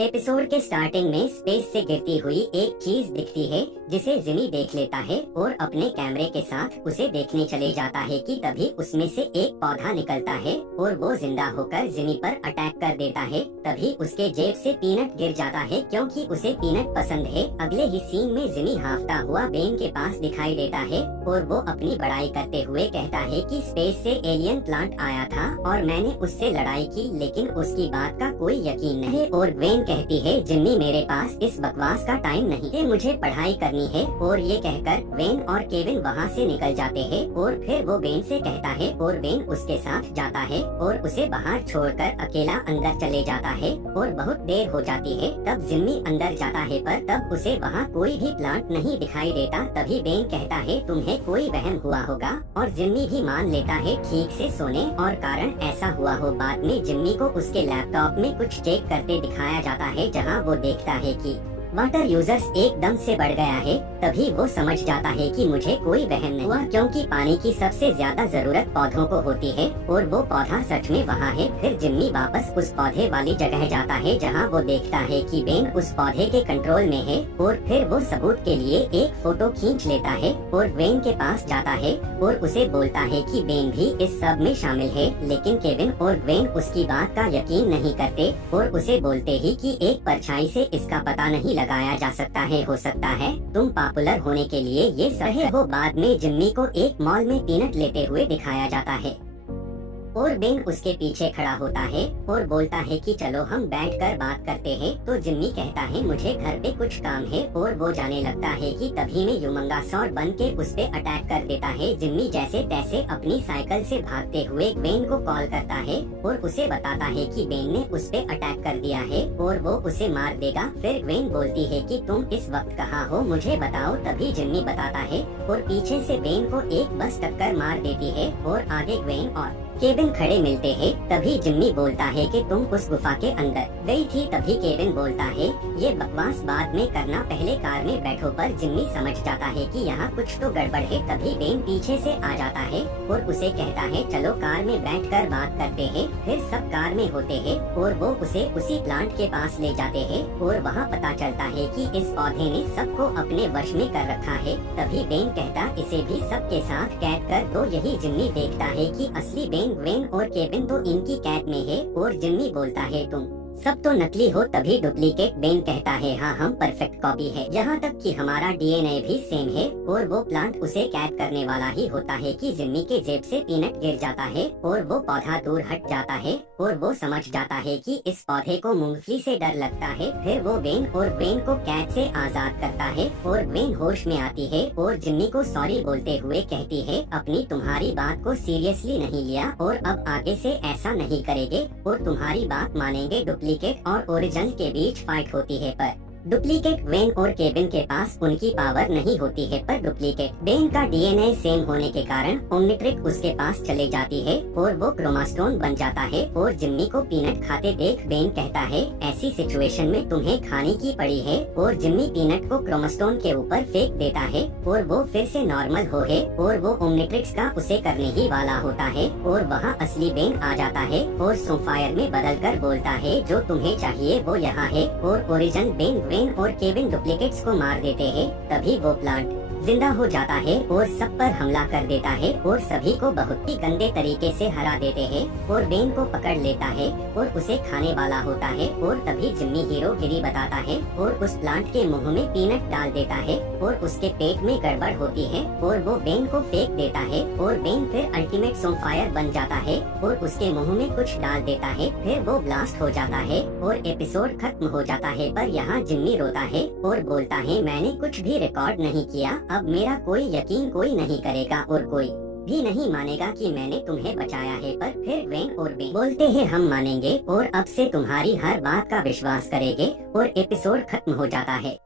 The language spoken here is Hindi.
एपिसोड के स्टार्टिंग में स्पेस से गिरती हुई एक चीज दिखती है जिसे जिमी देख लेता है और अपने कैमरे के साथ उसे देखने चले जाता है कि तभी उसमें से एक पौधा निकलता है और वो जिंदा होकर जिमी पर अटैक कर देता है। तभी उसके जेब से पीनट गिर जाता है क्योंकि उसे पीनट पसंद है। अगले ही सीन में जिमी हाफता हुआ बेन के पास दिखाई देता है और वो अपनी बड़ाई करते हुए कहता है कि स्पेस से एलियन प्लांट आया था और मैंने उससे लड़ाई की, लेकिन उसकी बात का कोई यकीन नहीं। और बेन कहती है जिमी मेरे पास इस बकवास का टाइम नहीं है, मुझे पढ़ाई करनी है। और ये कहकर बेन और केविन वहाँ से निकल जाते हैं और फिर वो बेन से कहता है और बेन उसके साथ जाता है और उसे बाहर छोड़कर अकेला अंदर चले जाता है और बहुत देर हो जाती है। तब जिमी अंदर जाता है पर तब उसे वहाँ कोई भी प्लांट नहीं दिखाई देता। तभी बेन कहता है तुम्हें कोई वहम हुआ होगा और जिमी भी मान लेता है ठीक से सोने और कारण ऐसा हुआ हो। बाद में जिमी को उसके लैपटॉप में कुछ चेक करते दिखाया जाता है जहां वो देखता है कि वाटर यूजर्स एकदम से बढ़ गया है। तभी वो समझ जाता है कि मुझे कोई वहम नहीं हुआ क्योंकि पानी की सबसे ज्यादा जरूरत पौधों को होती है और वो पौधा सच में वहाँ है। फिर जिम्मी वापस उस पौधे वाली जगह जाता है जहाँ वो देखता है कि बेन उस पौधे के कंट्रोल में है और फिर वो सबूत के लिए एक फोटो खींच लेता है और बेन के पास जाता है और उसे बोलता है कि बेन भी इस सब में शामिल है। लेकिन केविन और बेन उसकी बात का यकीन नहीं करते और उसे बोलते ही कि एक परछाई से इसका पता नहीं लगाया जा सकता है, हो सकता है तुम पॉपुलर होने के लिए ये सही हो। बाद में जिम्मी को एक मॉल में पीनट लेते हुए दिखाया जाता है और बेन उसके पीछे खड़ा होता है और बोलता है कि चलो हम बैठकर बात करते हैं। तो जिम्मी कहता है मुझे घर पे कुछ काम है और वो जाने लगता है कि तभी में यूमंगासौर बन के उस पे अटैक कर देता है। जिम्मी जैसे तैसे अपनी साइकिल से भागते हुए बेन को कॉल करता है और उसे बताता है कि बेन ने उस पे अटैक कर दिया है और वो उसे मार देगा। फिर बेन बोलती है कि तुम इस वक्त कहाँ हो, मुझे बताओ। तभी जिम्मी बताता है और पीछे से बेन को एक बस टक्कर मार देती है और आगे बेन और केविन खड़े मिलते हैं। तभी जिम्मी बोलता है कि तुम उस गुफा के अंदर गई थी। तभी केविन बोलता है ये बकवास बाद में करना, पहले कार में बैठो। पर जिम्मी समझ जाता है कि यहाँ कुछ तो गड़बड़ है। तभी बेन पीछे से आ जाता है और उसे कहता है चलो कार में बैठकर बात करते हैं। फिर सब कार में होते हैं और वो उसे उसी प्लांट के पास ले जाते हैं और वहाँ पता चलता है कि इस पौधे ने सबको अपने वश में कर रखा है। तभी बेन कहता इसे भी सबके साथ कैद कर दो। यही जिम्मी देखता है कि असली बेन और केविन तो इनकी कैद में है और जिम्मी बोलता है तुम सब तो नकली हो। तभी डुप्लीकेट बेन कहता है हाँ हम परफेक्ट कॉपी है, यहाँ तक कि हमारा डीएनए भी सेम है। और वो प्लांट उसे कैद करने वाला ही होता है कि जिम्मी के जेब से पीनट गिर जाता है और वो पौधा दूर हट जाता है और वो समझ जाता है कि इस पौधे को मूंगफली से डर लगता है। फिर वो बेन और बेन को कैद से आजाद करता है और बेन होश में आती है और जिम्मी को सॉरी बोलते हुए कहती है अपनी तुम्हारी बात को सीरियसली नहीं लिया और अब आगे से ऐसा नहीं करेंगे और तुम्हारी बात मानेंगे। डुप्लीकेट और ओरिजिनल के बीच फाइट होती है पर डुप्लीकेट बेन और केविन के पास उनकी पावर नहीं होती है। पर डुप्लीकेट बेन का डीएनए सेम होने के कारण ओमनिट्रिक उसके पास चले जाती है और वो क्रोमास्टोन बन जाता है और जिम्मी को पीनट खाते देख बेन कहता है ऐसी सिचुएशन में तुम्हें खाने की पड़ी है। और जिम्मी पीनट को क्रोमास्टोन के ऊपर फेंक देता है और वो फिर से नॉर्मल हो है और वो ओमनिट्रिक्स का उसे करने ही वाला होता है और वहाँ असली बेन आ जाता है और सोफायर में बदल कर बोलता है जो तुम्हें चाहिए वो यहाँ है। और ओरिजिनल बेन और केविन डुप्लीकेट्स को मार देते हैं। तभी वो प्लांट जिंदा हो जाता है और सब पर हमला कर देता है और सभी को बहुत ही गंदे तरीके से हरा देते हैं और बेन को पकड़ लेता है और उसे खाने वाला होता है। और तभी जिम्मी हीरोगिरी बताता है और उस प्लांट के मुंह में पीनट डाल देता है और उसके पेट में गड़बड़ होती है और वो बेन को फेंक देता है और बेन फिर अल्टीमेट सोमफायर बन जाता है और उसके मुंह में कुछ डाल देता है। फिर वो ब्लास्ट हो जाता है और एपिसोड खत्म हो जाता है। पर यहाँ जिम्मी रोता है और बोलता है मैंने कुछ भी रिकॉर्ड नहीं किया, अब मेरा कोई यकीन कोई नहीं करेगा और कोई भी नहीं मानेगा कि मैंने तुम्हें बचाया है। पर फिर वेन और बेन बोलते हैं हम मानेंगे और अब से तुम्हारी हर बात का विश्वास करेंगे और एपिसोड खत्म हो जाता है।